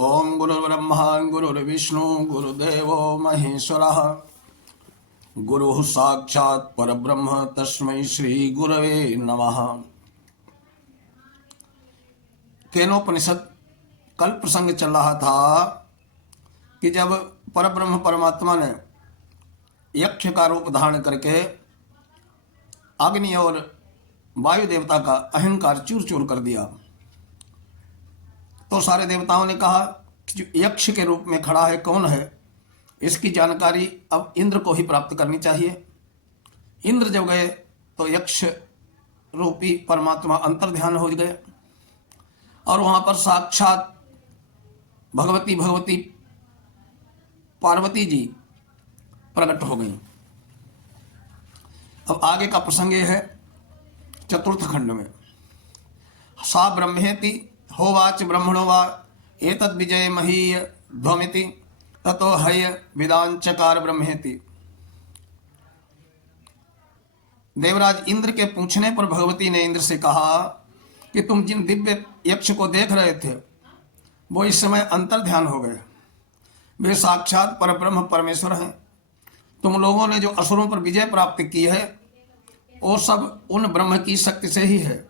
ओम गुरुर्ब्रह्मा गुरुर्विष्णु गुरुदेवो महेश्वरः गुरुः साक्षात् परब्रह्म तस्मै श्री गुरवे नमः। केनोपनिषद कल प्रसंग चल रहा था कि जब परब्रह्म परमात्मा ने यक्ष का रूप धारण करके अग्नि और वायु देवता का अहंकार चूर चूर कर दिया, तो सारे देवताओं ने कहा कि जो यक्ष के रूप में खड़ा है कौन है, इसकी जानकारी अब इंद्र को ही प्राप्त करनी चाहिए। इंद्र जब गए तो यक्ष रूपी परमात्मा अंतर्ध्यान हो गए और वहां पर साक्षात भगवती पार्वती जी प्रकट हो गई। अब आगे का प्रसंग यह है चतुर्थ खंड में। सा ब्रह्मेति होवाच ब्रह्मणो वा एतद् विजय महीय ध्वमिति ततो हय विदांचकार ब्रह्मेति। देवराज इंद्र के पूछने पर भगवती ने इंद्र से कहा कि तुम जिन दिव्य यक्ष को देख रहे थे वो इस समय अंतर्ध्यान हो गए। वे साक्षात परब्रह्म परमेश्वर हैं। तुम लोगों ने जो असुरों पर विजय प्राप्त की है वो सब उन ब्रह्म की शक्ति से ही है।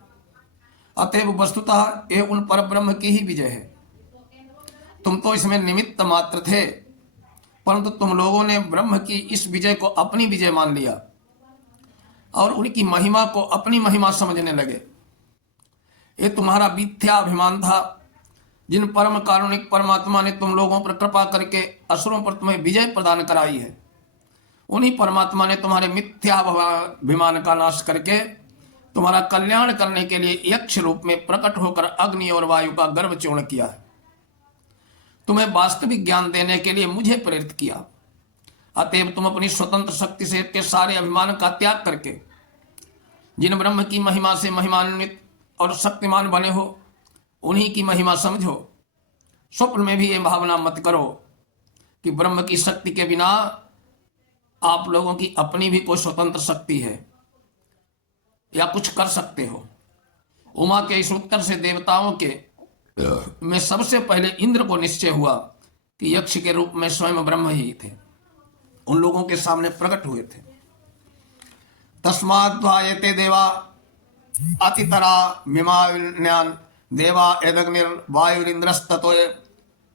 अतएव वस्तुतः ये उन परब्रह्म की ही विजय है। तुम तो इसमें निमित्त मात्र थे, परंतु तुम लोगों ने ब्रह्म की इस विजय को अपनी विजय मान लिया और उनकी महिमा को अपनी महिमा समझने लगे। ये तुम्हारा मिथ्या अभिमान था। जिन परम कारुणिक परमात्मा ने तुम लोगों पर कृपा करके असुरों पर तुम्हें विजय प्रदान कराई है, उन्हीं परमात्मा ने तुम्हारे मिथ्या अभिमान का नाश करके तुम्हारा कल्याण करने के लिए यक्ष रूप में प्रकट होकर अग्नि और वायु का गर्भ चूर्ण किया है। तुम्हें वास्तविक ज्ञान देने के लिए मुझे प्रेरित किया। अतएव तुम अपनी स्वतंत्र शक्ति से के सारे अभिमान का त्याग करके जिन ब्रह्म की महिमा से महिमान्वित और शक्तिमान बने हो उन्हीं की महिमा समझो। स्वप्न में भी ये भावना मत करो कि ब्रह्म की शक्ति के बिना आप लोगों की अपनी भी कोई स्वतंत्र शक्ति है या कुछ कर सकते हो। उमा के इस उत्तर से देवताओं के में सबसे पहले इंद्र को निश्चय हुआ कि यक्ष के रूप में स्वयं ब्रह्म ही थे, उन लोगों के सामने प्रकट हुए थे। तस्माद्वायते देवा अतितरा मिमान्यान देवा यदग्निर्वायुरिन्द्रस्ततो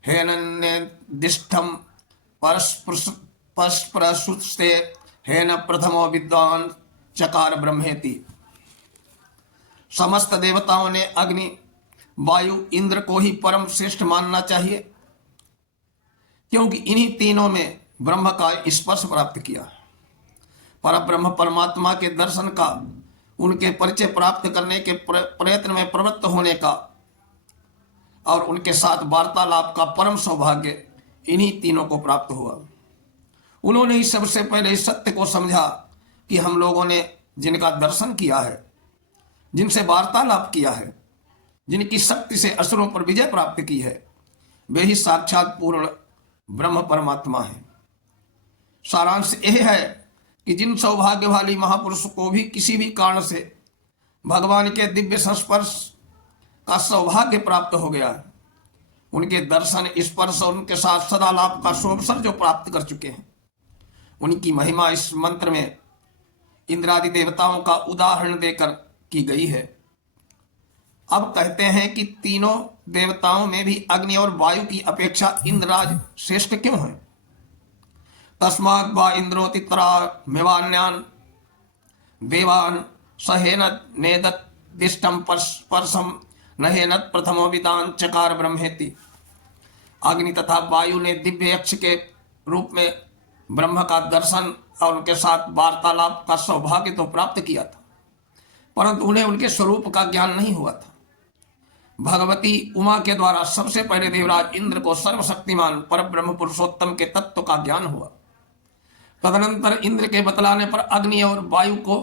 हेनन्यदिष्ठम परस्परसुस्ते हेन प्रथमो विद्वान चकार ब्रह्मेति। समस्त देवताओं ने अग्नि वायु इंद्र को ही परम श्रेष्ठ मानना चाहिए, क्योंकि इन्हीं तीनों में ब्रह्म का स्पर्श प्राप्त किया। परब्रह्म परमात्मा के दर्शन का, उनके परिचय प्राप्त करने के प्रयत्न में प्रवृत्त होने का और उनके साथ वार्तालाप का परम सौभाग्य इन्हीं तीनों को प्राप्त हुआ। उन्होंने ही सबसे पहले इस सत्य को समझा कि हम लोगों ने जिनका दर्शन किया है, जिनसे वार्तालाप किया है, जिनकी शक्ति से असुरों पर विजय प्राप्त की है, वे ही साक्षात पूर्ण ब्रह्म परमात्मा है। सारांश यह है कि जिन सौभाग्यशाली महापुरुष को भी किसी भी कारण से भगवान के दिव्य संस्पर्श का सौभाग्य प्राप्त हो गया है, उनके दर्शन स्पर्श और उनके साथ सदालाप का सुअवसर जो प्राप्त कर चुके हैं, उनकी महिमा इस मंत्र में इंद्रादि देवताओं का उदाहरण देकर की गई है। अब कहते हैं कि तीनों देवताओं में भी अग्नि और वायु की अपेक्षा इंद्रराज श्रेष्ठ क्यों है। तस्मात् वा इंद्रोतितरा मेवान्यान देवान सहेन नेददिष्टम परसम नहेनत प्रथमो विदान चकार ब्रह्मेति। अग्नि तथा वायु ने दिव्य यक्ष के रूप में ब्रह्म का दर्शन और उनके साथ वार्तालाप का सौभाग्य तो प्राप्त किया था, परंतु उन्हें उनके स्वरूप का ज्ञान नहीं हुआ था। भगवती उमा के द्वारा सबसे पहले देवराज इंद्र को सर्वशक्तिमान परब्रह्म पुरुषोत्तम के तत्व का ज्ञान हुआ। तदनंतर इंद्र के बतलाने पर अग्नि और वायु को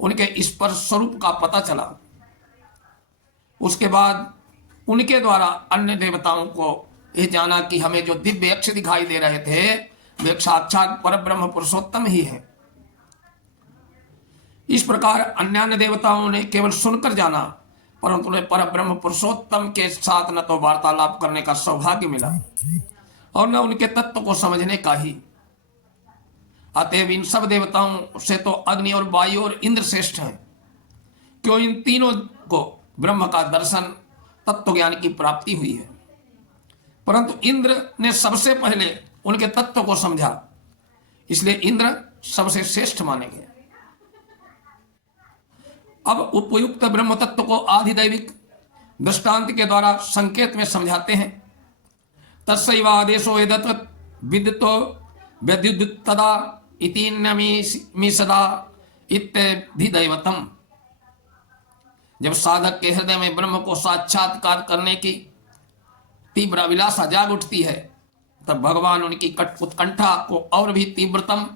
उनके स्पर्श स्वरूप का पता चला। उसके बाद उनके द्वारा अन्य देवताओं को यह जाना कि हमें जो दिव्य यक्ष दिखाई दे रहे थे वे साक्षात परब्रह्म पुरुषोत्तम ही है। इस प्रकार अन्य देवताओं ने केवल सुनकर जाना, परंतु उन्हें पर ब्रह्म पुरुषोत्तम के साथ न तो वार्तालाप करने का सौभाग्य मिला और न उनके तत्व को समझने का ही। अतएव इन सब देवताओं से तो अग्नि और वायु और इंद्र श्रेष्ठ हैं, क्यों इन तीनों को ब्रह्म का दर्शन तत्व ज्ञान की प्राप्ति हुई है। परंतु इंद्र ने सबसे पहले उनके तत्व को समझा, इसलिए इंद्र सबसे श्रेष्ठ माने गए। अब उपयुक्त ब्रह्म तत्व को आधिदैविक दृष्टांत के द्वारा संकेत में समझाते हैं। तस्सैव आदेशो एतत् विदितो व्यद्युत्तदा इति नमीसदा इत्यधिदैवतम्। जब साधक के हृदय में ब्रह्म को साक्षात्कार करने की तीव्र अभिलाषा जाग उठती है, तब भगवान उनकी उत्कंठा को और भी तीव्रतम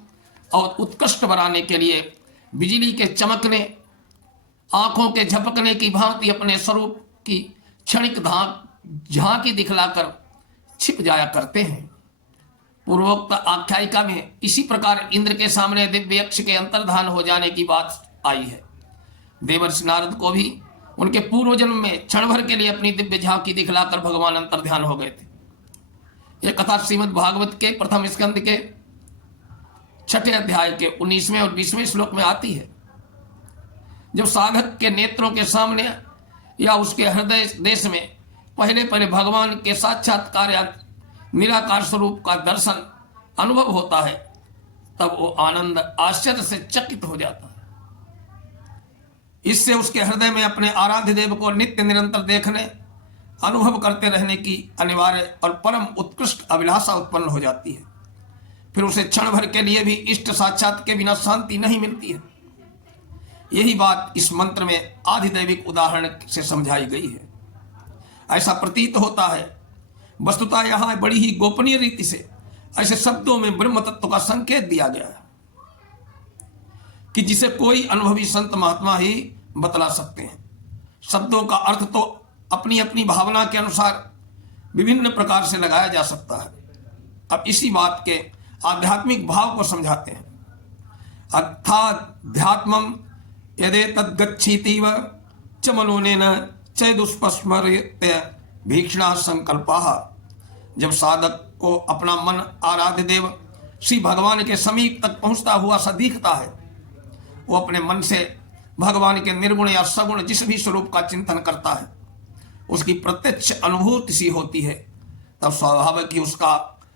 और उत्कृष्ट बनाने के लिए बिजली के चमकने, आंखों के झपकने की भांति अपने स्वरूप की क्षणिक झांकी दिखलाकर छिप जाया करते हैं। पूर्वोक्त आख्यायिका में इसी प्रकार इंद्र के सामने दिव्य यक्ष के अंतर्धान हो जाने की बात आई है। देवर्षि नारद को भी उनके पूर्व जन्म में क्षण भर के लिए अपनी दिव्य झांकी दिखलाकर भगवान अंतर्ध्यान हो गए थे। यह कथा श्रीमद् भागवत के प्रथम स्कंद के 6ठे अध्याय के 19वें और 20वें श्लोक में आती है। जब साधक के नेत्रों के सामने या उसके हृदय देश में पहले पहले भगवान के साक्षात्कार या निराकार स्वरूप का दर्शन अनुभव होता है, तब वो आनंद आश्चर्य से चकित हो जाता है। इससे उसके हृदय में अपने आराध्य देव को नित्य निरंतर देखने, अनुभव करते रहने की अनिवार्य और परम उत्कृष्ट अभिलाषा उत्पन्न हो जाती है। फिर उसे क्षण भर के लिए भी इष्ट साक्षात के बिना शांति नहीं मिलती है। यही बात इस मंत्र में आधिदैविक उदाहरण से समझाई गई है। ऐसा प्रतीत होता है, वस्तुतः यहां बड़ी ही गोपनीय रीति से ऐसे शब्दों में ब्रह्म तत्व का संकेत दिया गया है कि जिसे कोई अनुभवी संत महात्मा ही बतला सकते हैं। शब्दों का अर्थ तो अपनी अपनी भावना के अनुसार विभिन्न प्रकार से लगाया जा सकता है। अब इसी बात के आध्यात्मिक भाव को समझाते हैं। अर्थाध्यात्मम यदे तद्गच्छीतीव च मनोनेन च दुष्पस्मर्यते भीक्षणा संकल्पः। जब साधक को अपना मन आराध्य देव श्री भगवान के समीप तक पहुंचता हुआ सा दिखता है, वो अपने मन से भगवान के निर्गुण या सगुण जिस भी स्वरूप का चिंतन करता है, उसकी प्रत्यक्ष अनुभूति सी होती है, तब स्वाभाविक ही उसका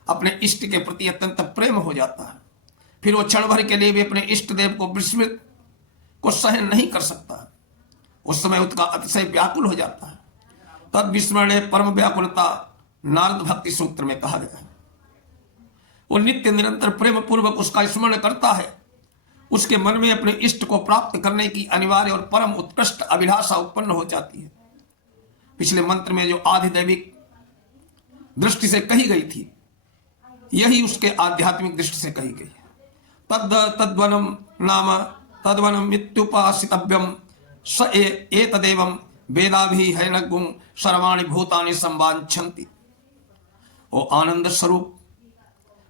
अपने इष्ट के प्रति अत्यंत प्रेम हो जाता है। फिर वो क्षण भर के लिए भी अपने इष्ट देव को विस्मृत को सहन नहीं कर सकता। उस समय उसका अतिशय व्याकुल हो जाता है। तद विस्मरणे परम व्याकुलता नारद भक्ति सूत्र में कहा गया है। वो नित्य निरंतर प्रेम पूर्वक उसका स्मरण करता है। उसके मन में अपने इष्ट को प्राप्त करने की अनिवार्य और परम उत्कृष्ट अभिलाषा उत्पन्न हो जाती है। पिछले मंत्र में जो आधिदैविक दृष्टि से कही गई थी, यही उसके आध्यात्मिक दृष्टि से कही गई है। तद्वनम नाम तद्वनम मित्युपासितव्यम स एतदेवं वेदाभि हैनगुं सर्वाणि भूतानि संवांछन्ति। वो आनंद स्वरूप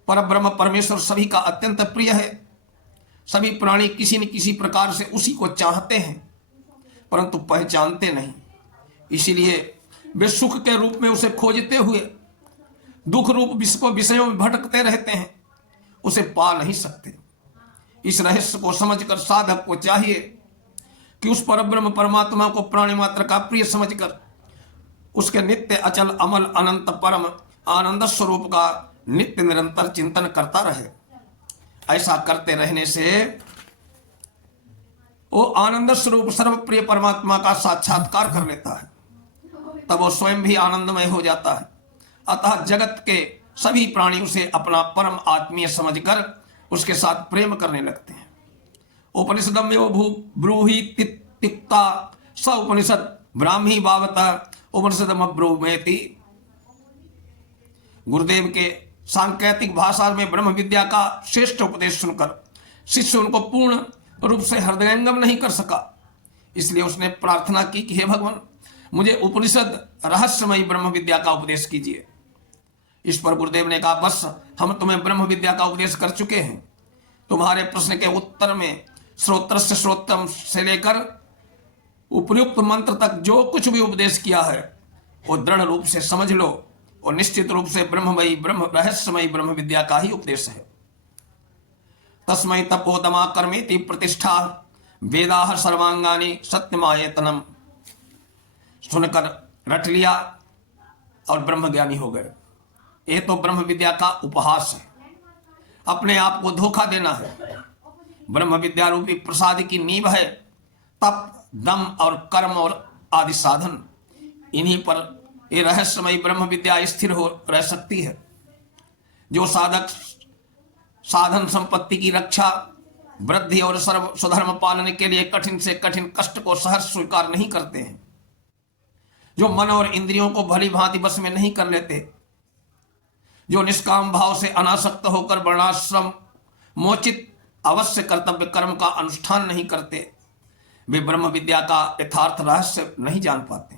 परब्रह्म परमेश्वर सभी का अत्यंत प्रिय है। सभी प्राणी किसी न किसी प्रकार से उसी को चाहते हैं, परंतु पहचानते नहीं। इसीलिए वे सुख के रूप में उसे खोजते हुए दुख रूप विषयों में भटकते रहते हैं, उसे पा नहीं सकते। इस रहस्य को समझकर साधक को चाहिए कि उस परब्रह्म परमात्मा को प्राणी मात्र का प्रिय समझकर उसके नित्य अचल अमल अनंत परम आनंद स्वरूप का नित्य निरंतर चिंतन करता रहे। ऐसा करते रहने से वो आनंद स्वरूप सर्वप्रिय परमात्मा का साक्षात्कार कर लेता है, तब वो स्वयं भी आनंदमय हो जाता है। अतः जगत के सभी प्राणी उसे अपना परम आत्मीय समझकर उसके साथ प्रेम करने लगते हैं। उपनिषदम ब्रूहि तिक्ता स उपनिषद ब्राह्मी बावत उपनिषदम ब्रूमेति। गुरुदेव के सांकेतिक भाषा में ब्रह्म विद्या का श्रेष्ठ उपदेश सुनकर शिष्य उनको पूर्ण रूप से हृदयंगम नहीं कर सका। इसलिए उसने प्रार्थना की कि हे भगवान, मुझे उपनिषद रहस्यमयी ब्रह्म विद्या का उपदेश कीजिए। इस पर गुरुदेव ने कहा, बस हम तुम्हें ब्रह्म विद्या का उपदेश कर चुके हैं। तुम्हारे प्रश्न के उत्तर में श्रोत्र से श्रोत्रम से लेकर उपयुक्त मंत्र तक जो कुछ भी उपदेश किया है वो दृढ़ रूप से समझ लो और निश्चित रूप से ब्रह्ममयी ब्रह्म रहस्यमयी ब्रह्म विद्या का ही उपदेश है। तस्मै तपोदमा कर्मेति प्रतिष्ठा वेदाह सर्वांगानी सत्यमायतनम। सुनकर रट लिया और ब्रह्म ज्ञानी हो गए। ये तो ब्रह्म विद्या का उपहास है, अपने आप को धोखा देना है। ब्रह्म विद्या रूपी प्रसाद की नींव है तप, दम और कर्म और आदि साधन। इन्हीं पर ये रहस्यमयी ब्रह्म विद्या स्थिर हो रह सकती है। जो साधक साधन संपत्ति की रक्षा, वृद्धि और सर्व स्वधर्म पालन के लिए कठिन से कठिन कष्ट को सहर्ष स्वीकार नहीं करते हैं, जो मन और इंद्रियों को भली भांति बस में नहीं कर लेते, जो निष्काम भाव से अनासक्त होकर वर्णाश्रम मोचित अवश्य कर्तव्य कर्म का अनुष्ठान नहीं करते, वे ब्रह्म विद्या का यथार्थ रहस्य नहीं जान पाते,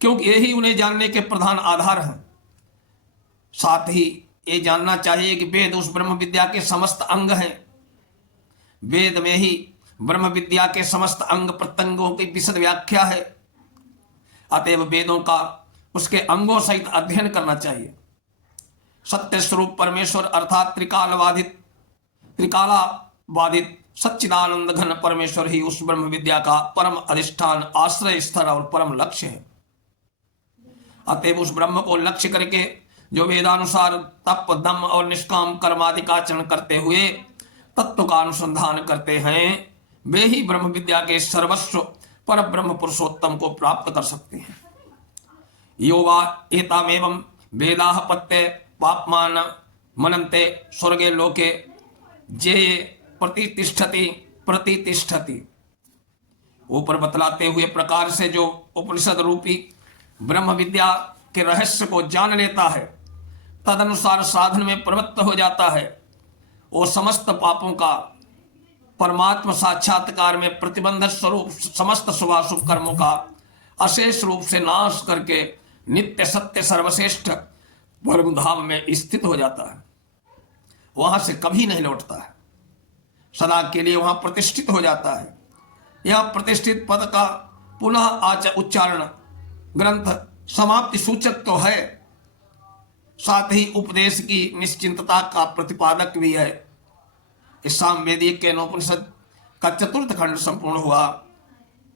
क्योंकि यही उन्हें जानने के प्रधान आधार हैं। साथ ही ये जानना चाहिए कि वेद उस ब्रह्म विद्या के समस्त अंग हैं। वेद में ही ब्रह्म विद्या के समस्त अंग प्रत्यंगों की विशद व्याख्या है। अतएव वेदों का उसके अंगों सहित अध्ययन करना चाहिए। सत्य स्वरूप परमेश्वर अर्थात त्रिकालाबाधित सच्चिदानंद घन परमेश्वर ही उस ब्रह्म विद्या का परम अधिष्ठान, आश्रय स्तर और परम लक्ष्य है। अतएव उस ब्रह्म को लक्ष्य करके जो वेदानुसार तप, दम और निष्काम कर्मादि का आचरण करते हुए तत्व का अनुसंधान करते हैं, वे ही ब्रह्म विद्या के सर्वस्व पर ब्रह्म पुरुषोत्तम को प्राप्त कर सकते हैं। योगा एतामेवं वेदाः पत्ते पापमान मनन्ते स्वर्गे लोके जे प्रतितिष्ठति। ऊपर बतलाते हुए प्रकार से जो उपनिषद रूपी ब्रह्म विद्या के रहस्य को जान लेता है, तदनुसार साधन में प्रवृत्त हो जाता है, वो समस्त पापों का परमात्म साक्षात्कार में प्रतिबंधक स्वरूप समस्त शुभाशुभ कर्मों का अशेष रूप से नाश करके नित्य सत्य सर्वश्रेष्ठ परम धाम में स्थित हो जाता है। वहां से कभी नहीं लौटता है, सदा के लिए वहां प्रतिष्ठित हो जाता है। यह प्रतिष्ठित पद का पुनः उच्चारण ग्रंथ समाप्ति सूचक तो है, साथ ही उपदेश की निश्चिंतता का प्रतिपादक भी है। इस सामवेदी के उपनिषद का चतुर्थ खंड संपूर्ण हुआ।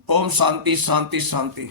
ओम शांति शांति शांति।